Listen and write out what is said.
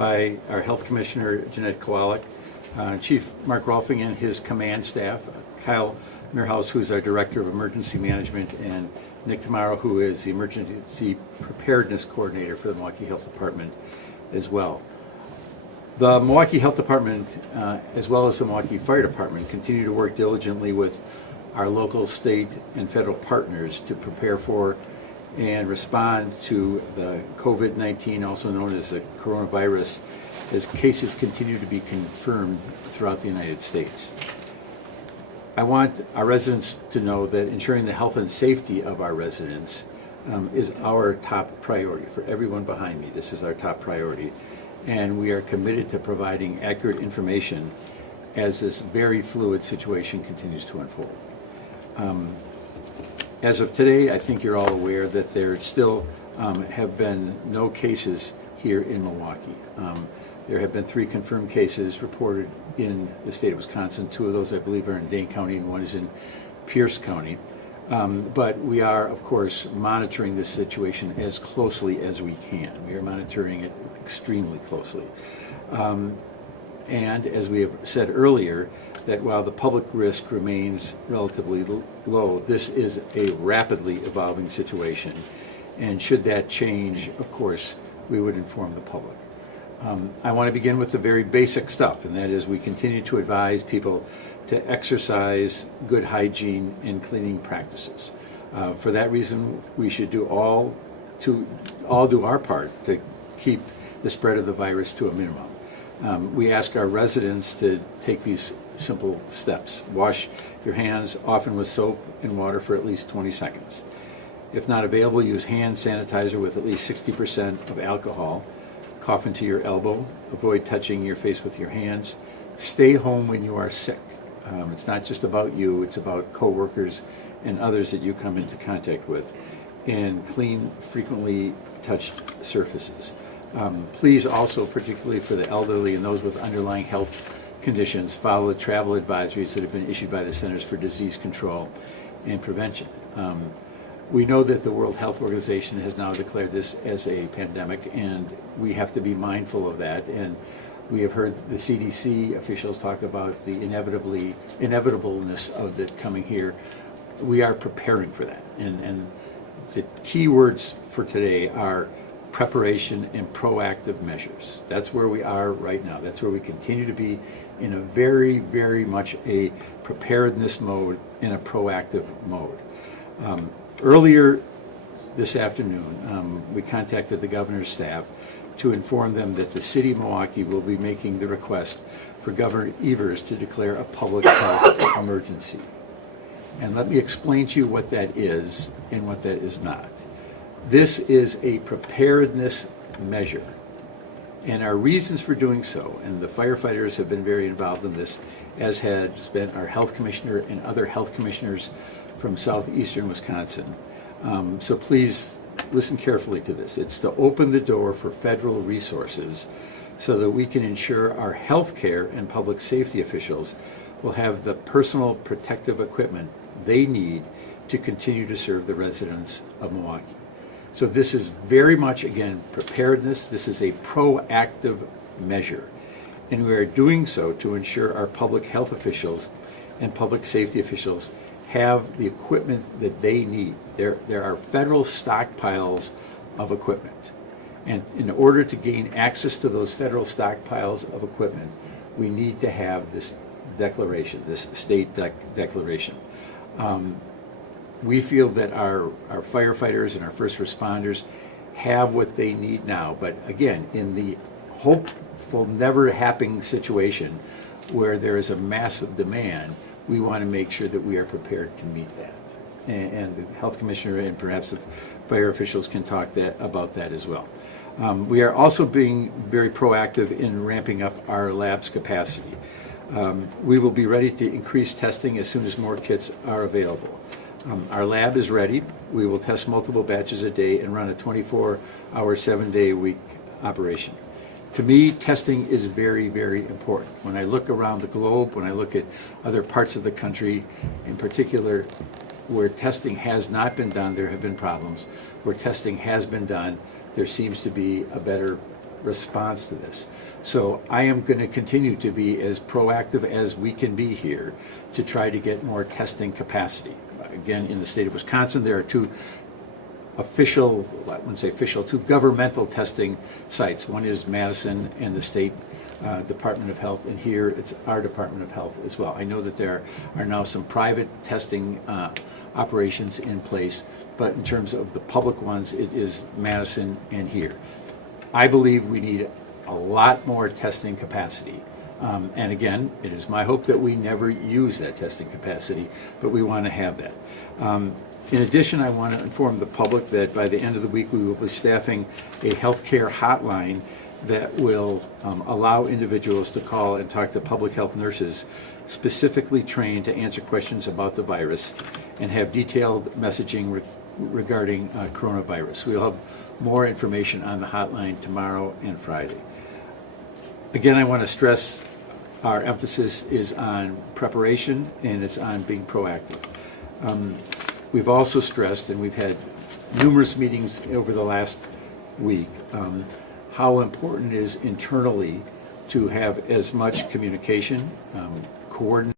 by our Health Commissioner, Jeanette Kowalik, Chief Mark Rolfing and his command staff, Kyle Meerhouse, who's our Director of Emergency Management, and Nick Tamaro, who is the Emergency Preparedness Coordinator for the Milwaukee Health Department as well. The Milwaukee Health Department, as well as the Milwaukee Fire Department, continue to work diligently with our local, state, and federal partners to prepare for and respond to the COVID-19, also known as the coronavirus, as cases continue to be confirmed throughout the United States. I want our residents to know that ensuring the health and safety of our residents is our top priority. For everyone behind me, this is our top priority. And we are committed to providing accurate information as this very fluid situation continues to unfold. As of today, I think you're all aware that there still have been no cases here in Milwaukee. There have been 3 confirmed cases reported in the state of Wisconsin. 2 of those, I believe, are in Dane County, and 1 is in Pierce County. But we are, of course, monitoring this situation as closely as we can. We are monitoring it extremely closely. And as we have said earlier, that while the public risk remains relatively low, this is a rapidly evolving situation. And should that change, of course, we would inform the public. I want to begin with the very basic stuff, and that is we continue to advise people to exercise good hygiene and cleaning practices. For that reason, we should all do our part to keep the spread of the virus to a minimum. We ask our residents to take these simple steps. Wash your hands often with soap and water for at least 20 seconds. If not available, use hand sanitizer with at least 60% of alcohol. Cough into your elbow. Avoid touching your face with your hands. Stay home when you are sick. It's not just about you, it's about coworkers and others that you come into contact with. And clean frequently touched surfaces. Please also, particularly for the elderly and those with underlying health conditions, follow the travel advisories that have been issued by the Centers for Disease Control and Prevention. We know that the World Health Organization has now declared this as a pandemic, and we have to be mindful of that. And we have heard the CDC officials talk about the inevitableness of it coming here. We are preparing for that. And the key words for today are preparation and proactive measures. That's where we are right now. That's where we continue to be, in a very, very much a preparedness mode and a proactive mode. Earlier this afternoon, we contacted the governor's staff to inform them that the city of Milwaukee will be making the request for Governor Evers to declare a public health emergency. And let me explain to you what that is and what that is not. This is a preparedness measure. And our reasons for doing so, and the firefighters have been very involved in this, as has been our health commissioner and other health commissioners from southeastern Wisconsin. So please listen carefully to this. It's to open the door for federal resources so that we can ensure our health care and public safety officials will have the personal protective equipment they need to continue to serve the residents of Milwaukee. So this is very much, again, preparedness. This is a proactive measure. And we are doing so to ensure our public health officials and public safety officials have the equipment that they need. There are federal stockpiles of equipment. And in order to gain access to those federal stockpiles of equipment, we need to have this declaration, this state declaration. We feel that our firefighters and our first responders have what they need now. But again, in the hopeful, never happening situation where there is a massive demand, we want to make sure that we are prepared to meet that. And the health commissioner and perhaps the fire officials can talk about that as well. We are also being very proactive in ramping up our lab's capacity. We will be ready to increase testing as soon as more kits are available. Our lab is ready. We will test multiple batches a day and run a 24-hour, 7-day-a-week operation. To me, testing is very, very important. When I look around the globe, when I look at other parts of the country, in particular, where testing has not been done, there have been problems. Where testing has been done, there seems to be a better response to this. So I am going to continue to be as proactive as we can be here to try to get more testing capacity. Again, in the state of Wisconsin, there are two official, I wouldn't say official, two governmental testing sites. One is Madison and the state Department of Health, and here it's our Department of Health as well. I know that there are now some private testing operations in place, but in terms of the public ones, it is Madison and here. I believe we need a lot more testing capacity. And again, it is my hope that we never use that testing capacity, but we want to have that. In addition, I want to inform the public that by the end of the week, we will be staffing a healthcare hotline that will allow individuals to call and talk to public health nurses specifically trained to answer questions about the virus and have detailed messaging regarding coronavirus. We'll have more information on the hotline tomorrow and Friday. Again, I want to stress our emphasis is on preparation and it's on being proactive. We've also stressed, and we've had numerous meetings over the last week, how important it is internally to have as much communication, coordination,